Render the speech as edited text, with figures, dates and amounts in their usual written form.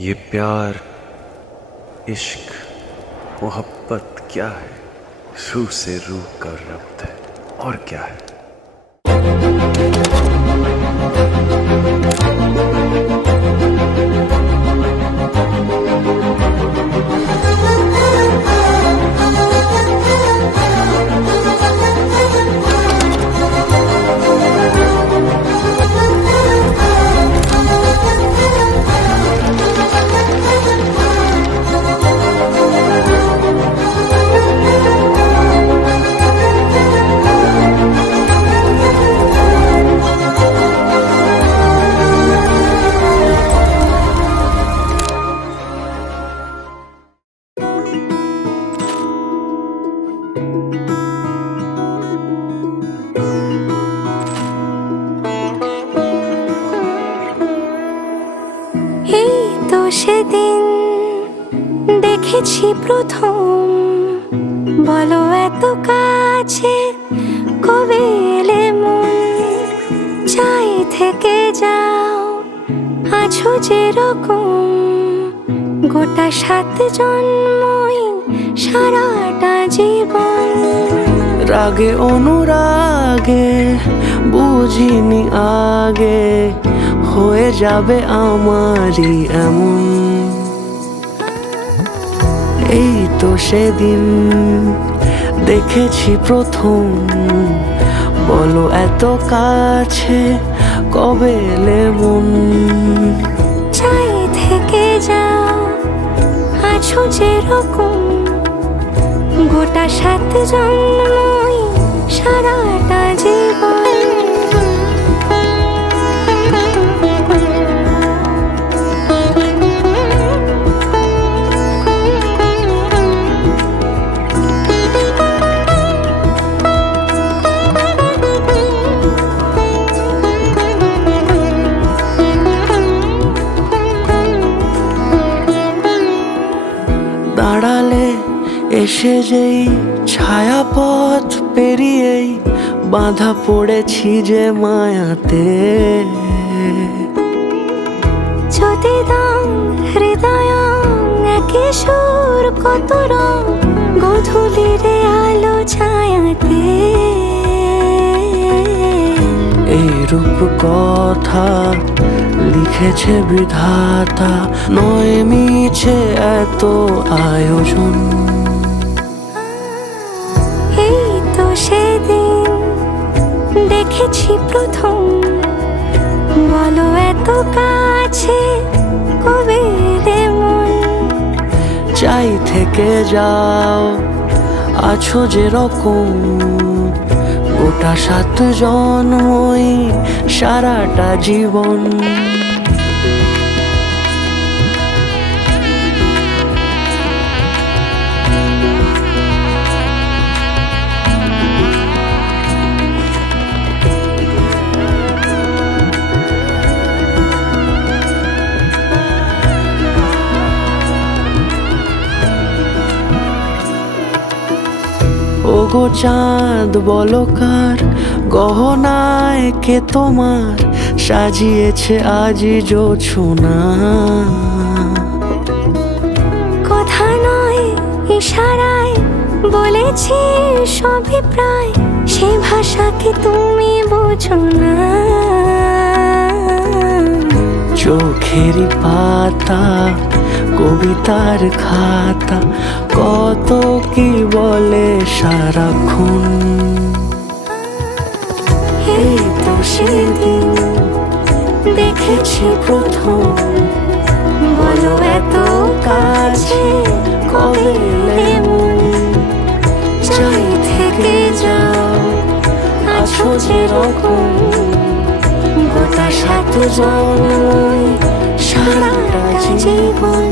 ये प्यार इश्क मोहब्बत क्या है? रूह से रूह का रब्त है और क्या है। সেদিন দেখেছি প্রথম, বলো এত কাছে কবে এলে মন। চাই থেকে যাও আছো যেরকম, গোটা 7 জন্মই সারাটা জীবন। রাগে অনুরাগে বুঝিনি আগে, হয়ে যাবে আমারই এমন। এই তো সেদিন দেখেছি প্রথম, বলো এত কাছে কবে এলে মন। চাই থেকে যাও আছো যেরকম, গোটা 7 জন্মই সারাটা জীবন। দাঁড়ালে এসে যেই ছায়াপথ পেরিয়েই বাঁধা পড়েছি যে মায়াতে। যদি দাও হৃদয় একে সুর কত রং, গধূলির আলো ছায়াতে। এই রূপ কথা লিখেছে বিধাতা, নয় মিছে এত আয়োজন। এই তো সেদিন দেখেছি প্রথম, বলো এত কাছে কবে এলে মন। চাই থেকে যাও আছো যেরকম, গোটা 7 জন্মই সারাটা জীবন। ওগো চাঁদ বলো কার গহনায় কে তোমার সাজিয়েছে আজি জোছনা। কথা নয় ইশারায় বলেছি সবই প্রায়, সে ভাষাকে তুমি বোঝো না। চোখেরই পাতা কবিতার খাতা, কত কি বলে সারাক্ষণ। এই তো সেদিন দেখেছি প্রথম, বলো এত কাছে কবে এলে মন। চাই থেকে যাও আছো যেরকম, গোটা 7 জন্মই সারাটা জীবন।